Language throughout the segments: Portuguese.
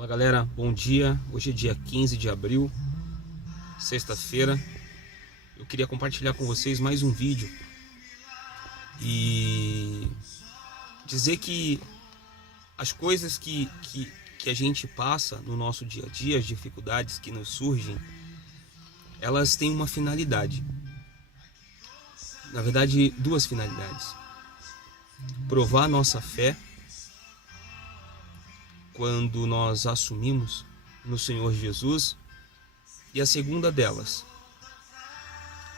Fala galera, bom dia. Hoje é dia 15 de abril, sexta-feira. Eu queria compartilhar com vocês mais um vídeo e dizer que as coisas que a gente passa no nosso dia a dia, as dificuldades que nos surgem, elas têm uma finalidade. Na verdade, duas finalidades: provar nossa fé quando nós assumimos no Senhor Jesus, e a segunda delas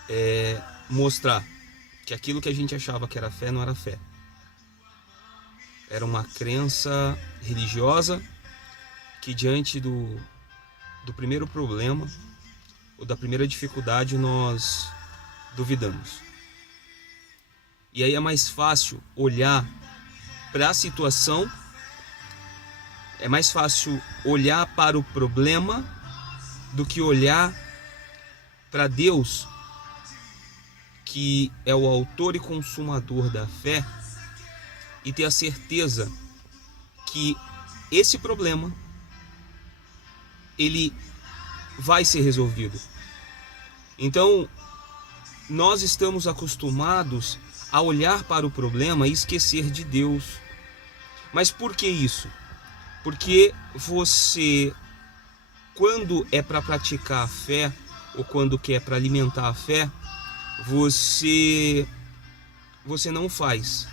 é mostrar que aquilo que a gente achava que era fé não era fé, era uma crença religiosa que diante do primeiro problema ou da primeira dificuldade nós duvidamos. E aí é mais fácil olhar para a situação, é mais fácil olhar para o problema do que olhar para Deus, que é o autor e consumador da fé, e ter a certeza que esse problema ele vai ser resolvido. Então, nós estamos acostumados a olhar para o problema e esquecer de Deus. Mas por que isso? Porque você, quando é para praticar a fé, ou quando quer para alimentar a fé, você não faz.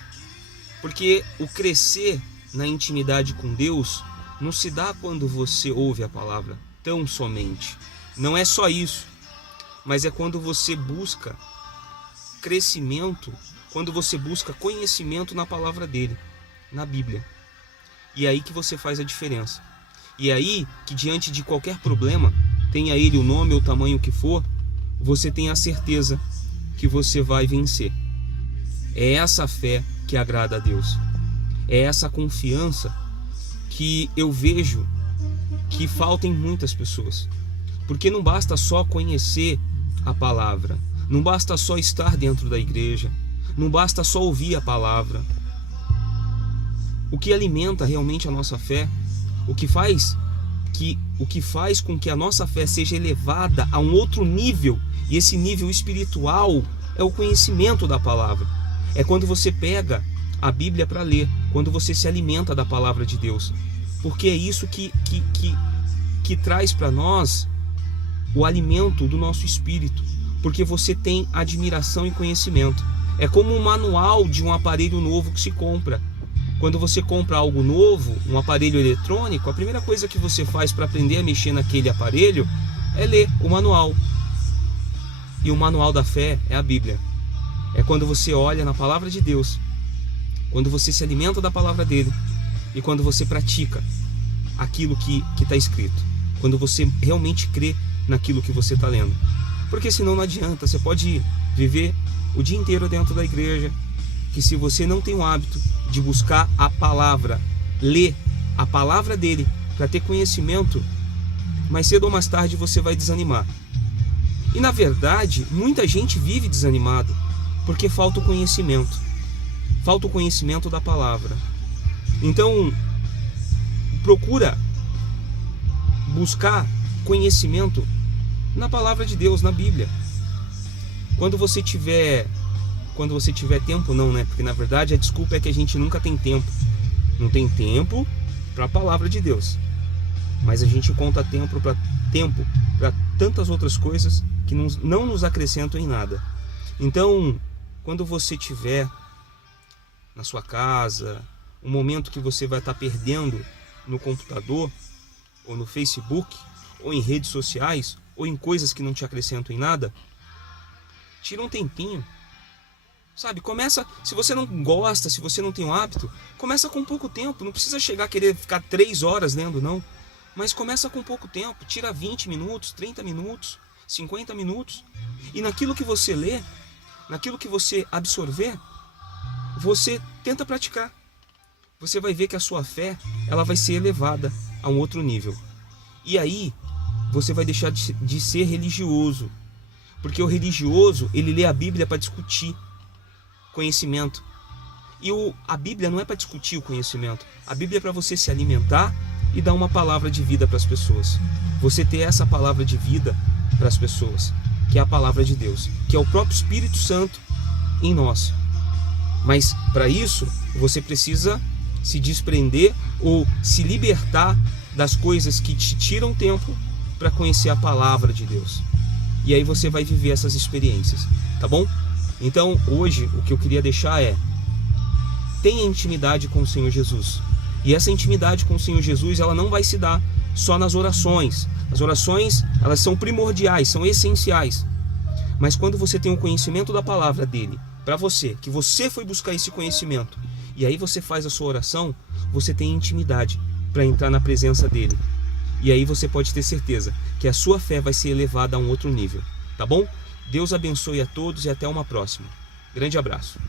Porque o crescer na intimidade com Deus não se dá quando você ouve a palavra tão somente. Não é só isso, mas é quando você busca crescimento, quando você busca conhecimento na palavra dele, na Bíblia. E é aí que você faz a diferença. E é aí que, diante de qualquer problema, tenha ele o nome ou o tamanho que for, você tem a certeza que você vai vencer. É essa fé que agrada a Deus. É essa confiança que eu vejo que falta em muitas pessoas. Porque não basta só conhecer a palavra, não basta só estar dentro da igreja, não basta só ouvir a palavra. O que alimenta realmente a nossa fé, o que faz com que a nossa fé seja elevada a um outro nível, e esse nível espiritual é o conhecimento da palavra. É quando você pega a Bíblia para ler, quando você se alimenta da palavra de Deus, porque é isso que traz para nós o alimento do nosso espírito, porque você tem admiração e conhecimento. É como um manual de um aparelho novo que se compra. Quando você compra algo novo, um aparelho eletrônico, a primeira coisa que você faz para aprender a mexer naquele aparelho é ler o manual. E o manual da fé é a Bíblia. É quando você olha na palavra de Deus, quando você se alimenta da palavra dele e quando você pratica aquilo que está escrito, quando você realmente crê naquilo que você está lendo. Porque senão não adianta, você pode viver o dia inteiro dentro da igreja, que se você não tem o hábito de buscar a palavra, ler a palavra dele para ter conhecimento, mais cedo ou mais tarde você vai desanimar. E na verdade, muita gente vive desanimado porque falta o conhecimento da palavra. Então, procura buscar conhecimento na palavra de Deus, na Bíblia. Quando você tiver tempo, não, né? Porque na verdade a desculpa é que a gente nunca tem tempo. Não tem tempo para a palavra de Deus. Mas a gente conta tempo para tantas outras coisas que não nos acrescentam em nada. Então, quando você tiver na sua casa, um momento que você vai estar perdendo no computador, ou no Facebook, ou em redes sociais, ou em coisas que não te acrescentam em nada, tira um tempinho. Sabe, começa, se você não gosta, se você não tem o hábito, começa com pouco tempo, não precisa chegar a querer ficar 3 horas lendo, não. Mas começa com pouco tempo, tira 20 minutos, 30 minutos, 50 minutos. E naquilo que você lê, naquilo que você absorver, você tenta praticar. Você vai ver que a sua fé, ela vai ser elevada a um outro nível. E aí, você vai deixar de ser religioso. Porque o religioso, ele lê a Bíblia para discutir conhecimento. E a Bíblia não é para discutir o conhecimento. A Bíblia é para você se alimentar e dar uma palavra de vida para as pessoas. Você ter essa palavra de vida para as pessoas, que é a palavra de Deus, que é o próprio Espírito Santo em nós. Mas para isso, você precisa se desprender ou se libertar das coisas que te tiram tempo para conhecer a palavra de Deus. E aí você vai viver essas experiências, tá bom? Então, hoje, o que eu queria deixar é: tenha intimidade com o Senhor Jesus. E essa intimidade com o Senhor Jesus, ela não vai se dar só nas orações. As orações, elas são primordiais, são essenciais. Mas quando você tem o conhecimento da palavra dele para você, que você foi buscar esse conhecimento, e aí você faz a sua oração, você tem intimidade para entrar na presença dele. E aí você pode ter certeza que a sua fé vai ser elevada a um outro nível, tá bom? Deus abençoe a todos e até uma próxima. Grande abraço.